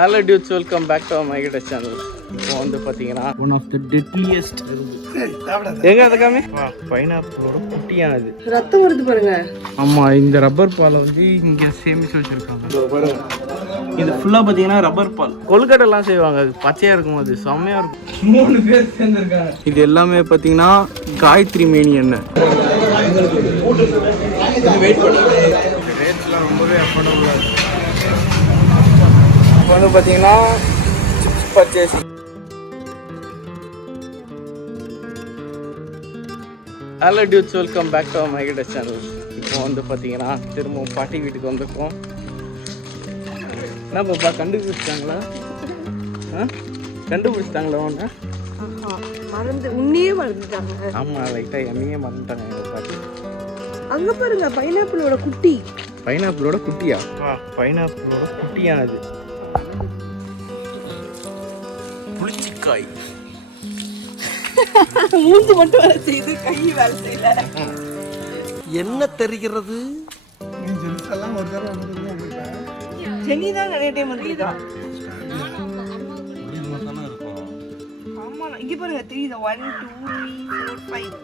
Hello dudes, welcome back to our MyGate channel. இப்போ வந்து பார்த்தீங்கன்னா ஒன் ஆஃப் தி டெட்லியஸ்ட் எங்க அது காமி பைனாப்பிளோட குட்டியானது ரத்தம் வருது பாருங்க. ஆமாம், இந்த ரப்பர் பாலை வந்து இங்கே சேமித்து வச்சுருக்காங்க. இது ஃபுல்லாக பார்த்தீங்கன்னா ரப்பர் பால். கொழுக்கட்டைலாம் செய்வாங்க, அது பச்சையாக இருக்கும், அது செம்மையாக இருக்கும். 3 பேர் சேர்ந்துருக்காங்க. இது எல்லாமே பார்த்தீங்கன்னா காயத்ரி மேனி எண்ணெய். ரேட்ஸ்லாம் ரொம்பவே அஃபோர்டபுளாக இருக்குது. இப்போ வந்து பார்த்தீங்கன்னா chips purchase. Hello dudes, welcome back to our MyGate channel. இப்போ வந்து பார்த்தீங்கன்னா திரும்பவும் பாட்டி வீட்டுக்கு வந்திருக்கோம். என்ன பாப்பா, கண்டுபிடிச்சிட்டாங்களா? கண்டுபிடிச்சிட்டாங்களா ஒன்று? மறந்து உன்னையே மறந்துட்டாங்க. ஆமாம், லைட்டாக என்னையே மறந்துட்டாங்க எங்கள் பாட்டி. அங்கே பாருங்க, பைனாப்பிளோட குட்டி. பைனாப்பிளோட குட்டியா? பைனாப்பிளோட குட்டியானது புளிச்சிக்காய். மூஞ்சி மட்டும் வேலை செய்யுது, கை வேலை செய்யல. என்ன தெரிகிறது? ஜெனி தான் நிறைய டைம் வந்துருக்கான். ஆமா, இங்க பாருங்க தெரியுதா? 1 2 3 4 5.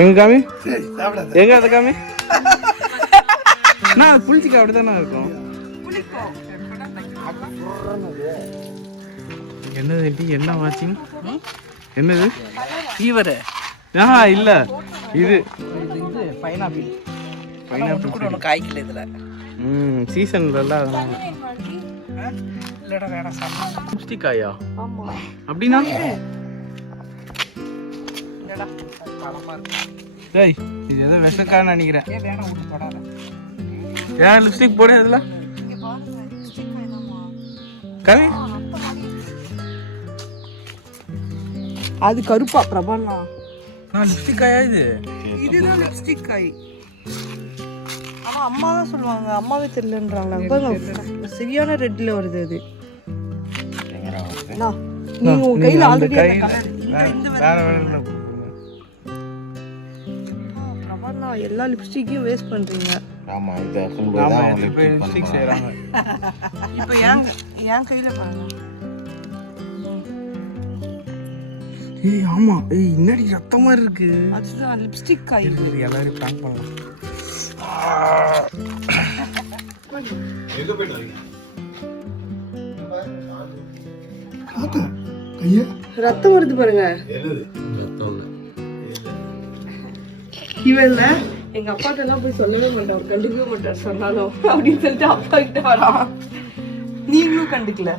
எங்க காமி, எங்க அது காமி. நான் புளிச்சிக்காய் அப்படிதானே இருக்கும். என்னது என்ன வாட்சிங்? என்னது ஃபீவர்? இல்ல, இது பைனாப்பிள். பைனாப்பிள் கூட ஒன்று காய்க்கல இதுல. சீசன்ல எல்லாம் அதனால. இல்லடா வேணாம் சாப்பிடு. புளிச்சிக்காயா? ஆமா. அப்படின்னா இல்லடா பழமா இருக்கு. டேய், இது ஏதோ விஷக்கான்னு நினைக்கிறேன். ஏன் வேணாம், ஒன்று போடாத. ஏன் லிப்ஸ்டிக் போடு அதுல இங்க பாருங்க, லிப்ஸ்டிக் வேணாமா? காமி. அது கருப்பா பிரபன்னா. லிப்ஸ்டிக் காயா இது? இதுதான் லிப்ஸ்டிக் காய். ஆனா அம்மா தான் சொல்லுவாங்க, அம்மாவே தெரியலன்றாங்க. சரியான ரெட்ல வருது அது. நீங்க உங்க கையில ஆல்ரெடி பிரபன்னா எல்லா லிப்ஸ்டிக்கையும் வேஸ்ட் பண்றீங்க. ஆமா, இது லிப்ஸ்டிக் செய்றாங்க. இப்போ என் கையில பாருங்க. ஏய் ஆமா, ஏய் என்னடி ரத்தம் மாதிரி இருக்கு. அதுதான் லிப்ஸ்டிக் காய். சரி, எல்லாரும் பிராங்க் பண்ணலாம். எங்க போயிட்டு வரீங்க? ரத்தம் வருது பாருங்க. இவன் எங்க அப்பாட்ட எல்லாம் போய் சொல்லவே மாட்டான், கண்டுக்கவே மாட்டார் சொன்னாலும் அப்படின்னு சொல்லிட்டு அப்பா கிட்ட வரான். நீங்களும் கண்டுக்கல.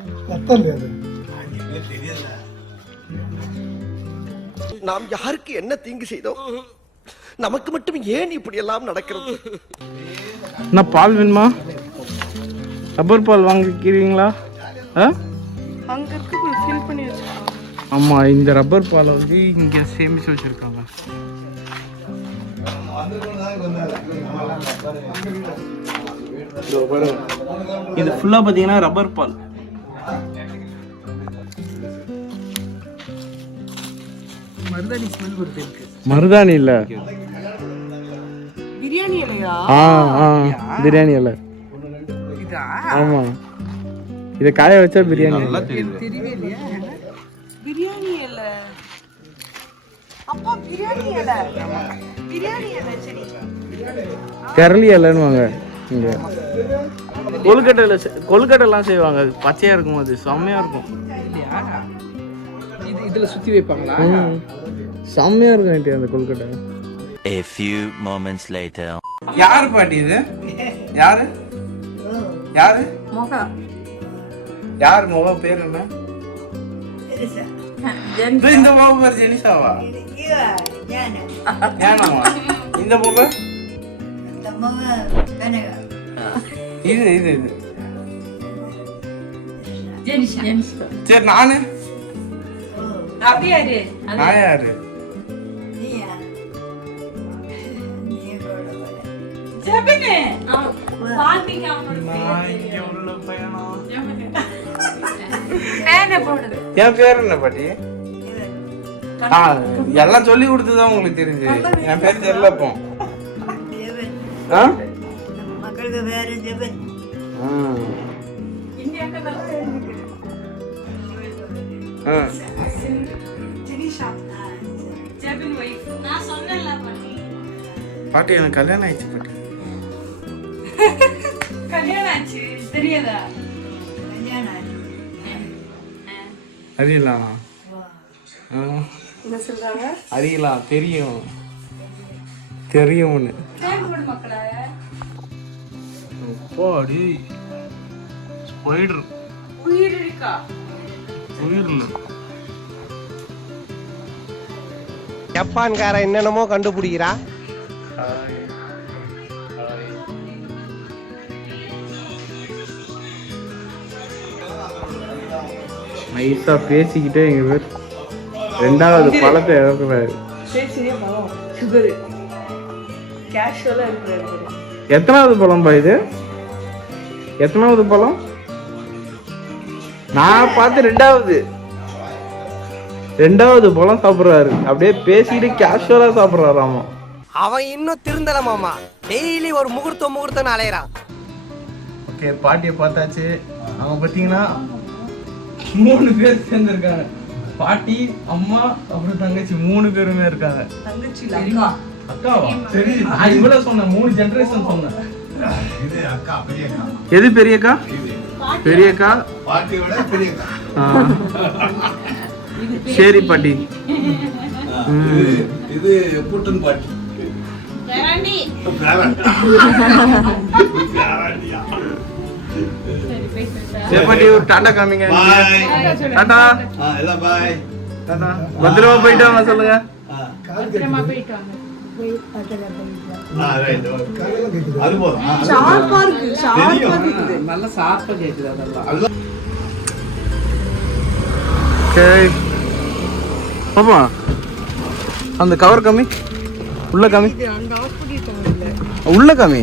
நாம் யாருக்கு என்ன தீங்கு செய்தோம்? நமக்கு மட்டும் ஏன் இப்படி எல்லாம் நடக்கிறது? நான் பால் வேணுமா? ரப்பர் பால் வாங்கிக்கிறீங்களா? அங்க இருக்கு, ஃபில் பண்ணி வச்சிருக்காங்க. ஆமா, இந்த ரப்பர் பாலை வந்து இங்க சேமிச்சு வச்சிருக்காங்க. இது ஃபுல்லா பாத்தீங்கன்னா ரப்பர் பால். மருதாணி ஸ்மெல் வருது இருக்கு. மருதாணி இல்ல, பிரியாணி இலையா? பிரியாணி இலை. இதா? ஆமா, இத காய வச்சா பிரியாணி. தெரியவே இல்லையா? பிரியாணி இலை. அப்பா பிரியாணி இலை. பிரியாணி இலை. சரி, கரளி இலைன்னுவாங்க இங்க. கொழுக்கட்டைலாம் செய்வாங்க, அது பச்சையா இருக்கும், அது செம்மையா இருக்கும். இதுல சுத்தி வைப்பாங்களா? செம்மையா இருக்கும் அந்த கொழுக்கட்டை. A few moments later. யாரு பாட்டி இது? யாரு யாரு மொகா. யார் முகம் பேர் என்ன? இந்த முகம் பேர் ஜெனிசாவா? ஞானமா? இந்த முகம் இது இது இது சரி, நானு நான் யாரு? என் பேர் என்ன பாட்டி? எல்லாம் சொல்லி கொடுத்துதான் உங்களுக்கு தெரிஞ்சு. என் பேர் தெரியல. இப்போ மக்களுக்கு வேற பாட்டி எனக்கு கல்யாணம் ஆயிடுச்சு பாட்டி. கல்யாணம் ஆச்சு தெரியாதா? அறியலாம். என்ன சொல்றாங்க? அறியலாம் தெரியும் தெரியும்னு. போடி ஸ்பைடர் உயிர் இருக்கா? உயிர் இல்லை. ஜப்பான்கார என்னென்னமோ கண்டுபிடிக்கிறா. நைஸா பேசிக்கிட்டே எங்க பேர் 2வது பழத்தை இறக்குறாரு. பேசினே பழம் சுகரு கேஷுவலா இருக்கிறாரு. எத்தனாவது பழம்பா இது? எத்தனாவது பழம்? நான் பார்த்து 2வது பழம் சாப்பிடுறாரு. அப்படியே பேசிக்கிட்டு கேஷுவலா சாப்பிடுறாராமா. அவன் இன்னும் திருந்தல மாமா. டெய்லி ஒரு முகூர்த்தம் அலையறான். ஓகே, பாட்டியை பார்த்தாச்சு. அவங்க பார்த்தீங்கன்னா 3 பேர் சேர்ந்துருக்காங்க. பாட்டி, அம்மா, அப்புறம் தங்கச்சி 3 பேருமே இருக்காங்க. தங்கச்சி அக்கா. அக்காவா? சரி, நான் இவ்வளவு சொன்னேன். 3 ஜெனரேஷன் சொன்னேன். இது அக்கா, பெரிய அக்கா. எது பெரியக்கா? பெரியக்கா. பாட்டியோட பெரிய அக்கா. சரி பாட்டி. இது புட்டன் பாட்டி. பேராண்டி. சரி பாட்டி, ஒரு டாடா காமிங்க. பாய். டாடா. எல்லாம் பாய். டாடா. பத்திரமா போயிட்டு வாங்க சொல்லுங்க. பத்திரமா போயிட்டு வாங்க. ரைட். அது போதும். ஷார்ப்பா இருக்கு. நல்ல சாப்பா கேக்குது அதெல்லாம். ஓகே. பாப்பா. அந்த கவர் காமி. உள்ள காமி. இது அந்த ஹாஸ்பிடல் உள்ள காமி.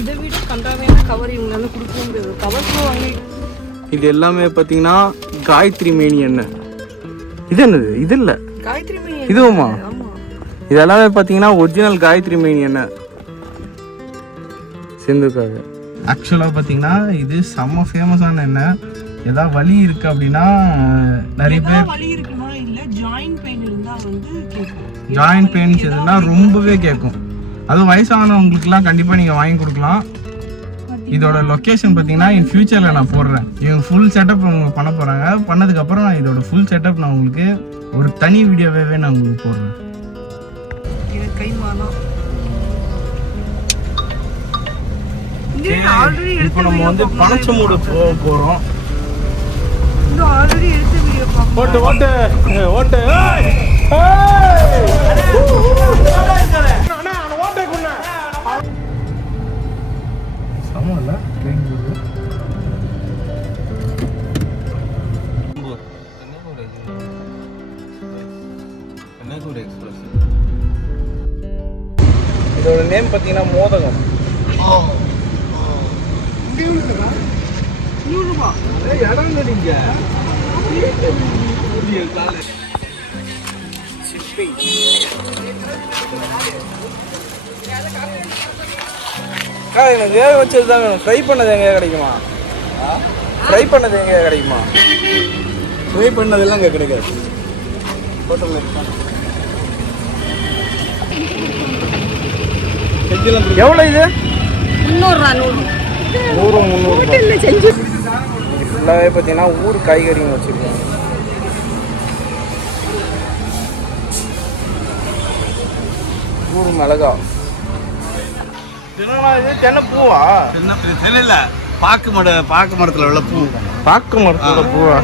இதை விட கண்டாவையான கவர் இவங்களால கொடுக்க முடியாது. கவர்ஸ்ல வாங்கி இது எல்லாமே பார்த்தீங்கன்னா காயத்ரி மேனி எண்ணெய். இது என்னது? இது இல்லை, காயத்ரி மீன். இதுவுமா? ஆமா, இது எல்லாமே பார்த்தீங்கன்னா ஒரிஜினல் காயத்ரி மேனி எண்ணெய் சிந்துக்காக. ஆக்சுவலாக பார்த்தீங்கன்னா இது செம்ம ஃபேமஸான எண்ணெய். ஏதாவது வலி இருக்குது அப்படின்னா நிறைய பேர் வலி இருக்குன்னா இல்ல ஜாயிண்ட் பெயின் இருந்தா வந்து கேட்கும். ஜாயிண்ட் பெயின்ஸ் எதுனா ரொம்பவே கேட்கும். அதுவும் வயசானவங்களுக்குலாம் கண்டிப்பாக நீங்கள் வாங்கி கொடுக்கலாம். இதோட லொக்கேஷன் பார்த்தீங்கன்னா இன் ஃபியூச்சரில் நான் போடுறேன். இவங்க ஃபுல் செட்டப் அவங்க பண்ண போகிறாங்க. பண்ணதுக்கப்புறம் நான் இதோட ஃபுல் செட்டப் நான் உங்களுக்கு ஒரு தனி வீடியோவே நான் உங்களுக்கு போடுறேன். இது கைமானா இப்போ நம்ம வந்து பனச்சமூடு போக போகிறோம். இந்த ஆல்ரெடி எடுத்த வீடியோ பாப்போம். ஓட்டு ஓட்டு ஓட்டு. சமம்ல ட்ரெயின் போகுது. கன்னியாகுமரி எக்ஸ்பிரஸ். இதோட நேம் பார்த்தீங்கன்னா மோதகம். இடம் இல்லைங்க. எனக்கு வேக வச்சது தான் வேணும். ஃப்ரை பண்ணது எங்கேயா கிடைக்குமா? ஃப்ரை பண்ணது எங்கேயா கிடைக்குமா? ஃப்ரை பண்ணதெல்லாம் இங்கே கிடைக்காது. ஹோட்டலில் எவ்வளோ இது? 300 300 செஞ்சு ஃபுல்லாகவே பார்த்தீங்கன்னா ஊர் காய்கறிங்க வச்சுருக்கோம். ஊர் மிளகா. இது தென்னை பூவா? தெரியல, பாக்கு மரத்துல உள்ள பூ. பாக்கு மரத்தோட பூவா?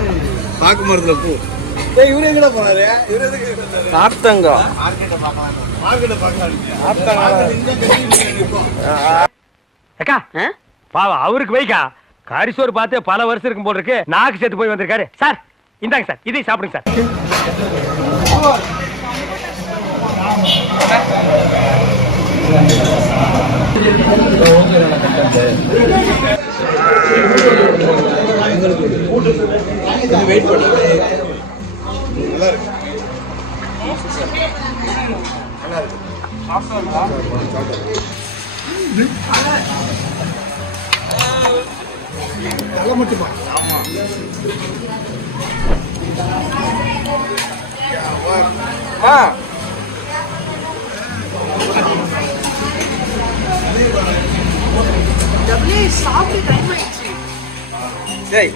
பாக்கு மரத்துல பூ. இவரு எங்கட போறாரு? நார்த்தங்கா. மார்க்கெட்டை பார்க்கலாம். அக்கா பாவா அவருக்கு வைக்கா கரிசோறு பார்த்து பல வருஷம் இருக்கும் போல இருக்கு. நாக்கு சேர்த்து போய் வந்திருக்காரு. சார் இந்தாங்க சார், இதை சாப்பிடுங்க சார். வெயிட் பண்ணு. நல்லா இருக்கு. தலை மட்டுமா? ஆமா. டபுள்யூ சாப்பிட்டு டைம் ஆயிடுச்சு. சரி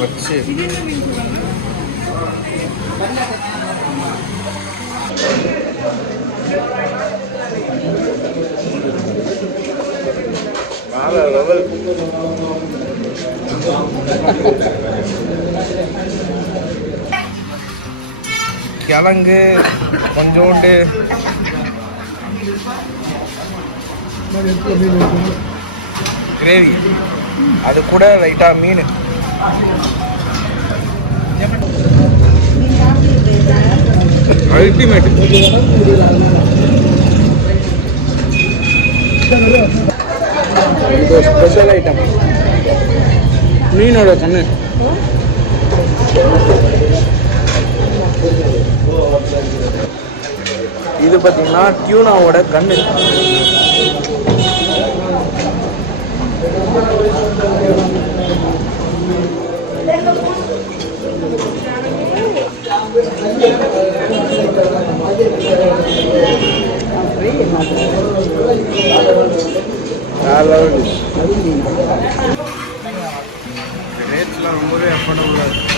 வச்சு கிழங்கு கொஞ்சோண்டு கிரேவி, அது கூட லைட்டாக மீன். அல்டிமேட். ஸ்பெஷல் ஐட்டம் மீனோட கண்ணு. இது பார்த்தீங்கன்னா டியூனாவோட கண்ணு. ரேட்ஸ்லாம் ரொம்பவே அஃபோர்டபுளாக இருக்குது.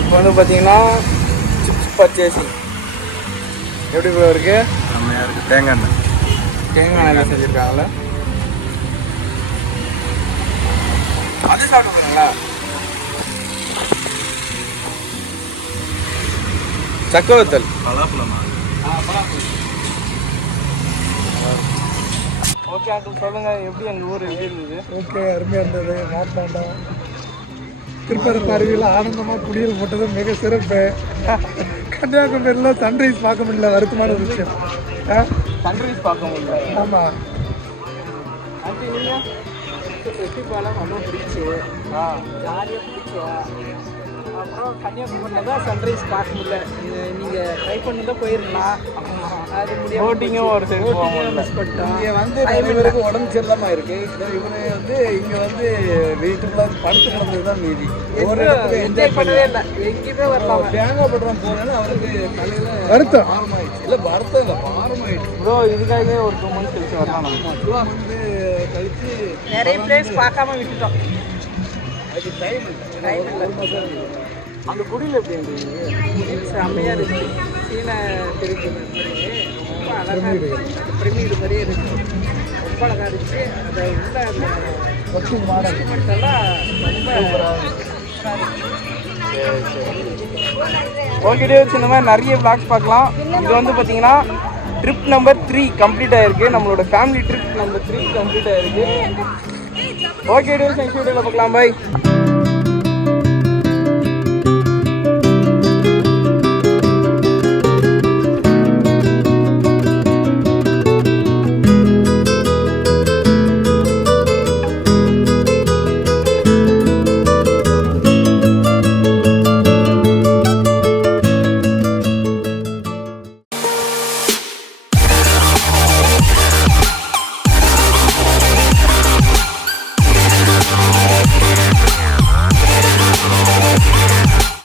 இப்போ வந்து பார்த்தீங்கன்னா சிப்ஸ் பர்ச்சேசிங் எப்படி ப்ரோ இருக்குது? செம்மையாக இருக்குது. தேங்காய் எண்ணெய் எண்ணெய் செஞ்சுருக்காங்களா? அது சாப்பிடுங்களா? சக்கவத்தல் பலாப்பழமா? ஓகே அங்கிள் சொல்லுங்கள், எப்படி எங்கள் ஊர் எப்படி இருந்தது? ஓகே, அருமையாக இருந்தது. மாட்டாண்டா திருப்பரப்பு அருவியில் ஆனந்தமாக குடியில் போட்டது மிக சிறப்பு. கன்னியாகுமரியில் சன்ரைஸ் பார்க்க முடியல, வருத்தமான ஒரு விஷயம். சன்ரைஸ் பார்க்க முடியல. ஆமாம். ஆண்டி நீங்கள்? வெற்றிப்பாலம் ரொம்ப பிடிச்சி ஜாலியாக பிடிச்சி. அப்புறம் கன்னியாகுமரியில் தான் சன்ரைஸ் பார்க்க முடியல. நீங்கள் ட்ரை பண்ணி தான் போயிருக்கலாம். அது முடியாது. போட்டிங்கும் ஒரு சைடு மிஸ் பண்ணிட்டோம். இங்கே வந்து இவருக்கு உடம்பு சரியில்லாமல் இருக்குது. இவரு வந்து இங்கே வந்து வீட்டுக்குள்ள படுத்து கிடந்தது தான் மீதி. ஒரு இடத்துல என்ஜாய் பண்ணவே இல்லை, எங்கேயுமே வரலாம். தேங்காய் படுறோம் போனேன்னா அவருக்கு தலையில் வருத்தம் ஆரம்பமாயிடுச்சு. இல்லை வருத்தம் இல்லை, ஆரம்பமாயிடுச்சு. ப்ரோ இதுக்காகவே ஒரு 2 months கழிச்சு வரலாம். நம்ம வந்து கழிச்சு நிறைய பிளேஸ் பார்க்காம விட்டுட்டோம். அதுக்கு டைம் இல்லை. ஒரு மாதம் இருக்குது. அந்த குடியில் எப்படி இருந்தது? செம்மையாக இருக்குது. சீன திருப்பதி ரொம்ப அழகாக இருக்குது. பிரமிடு மாதிரியே இருக்குது. ரொம்ப அழகாக இருந்துச்சு. அதை உள்ள அந்த இன்ஸ்ட்ருமெண்ட்டெல்லாம் ரொம்ப ஓகே டேஸ், இந்த மாதிரி நிறைய vlogs பார்க்கலாம். இது வந்து பார்த்தீங்கன்னா ட்ரிப் நம்பர் 3 கம்ப்ளீட் ஆகிருக்கு. நம்மளோட ஃபேமிலி ட்ரிப் நம்பர் 3 கம்ப்ளீட் ஆகிருக்கு. ஓகே டேஸ், நெக்ஸ்ட் வீடியோவில் பார்க்கலாம். பாய்.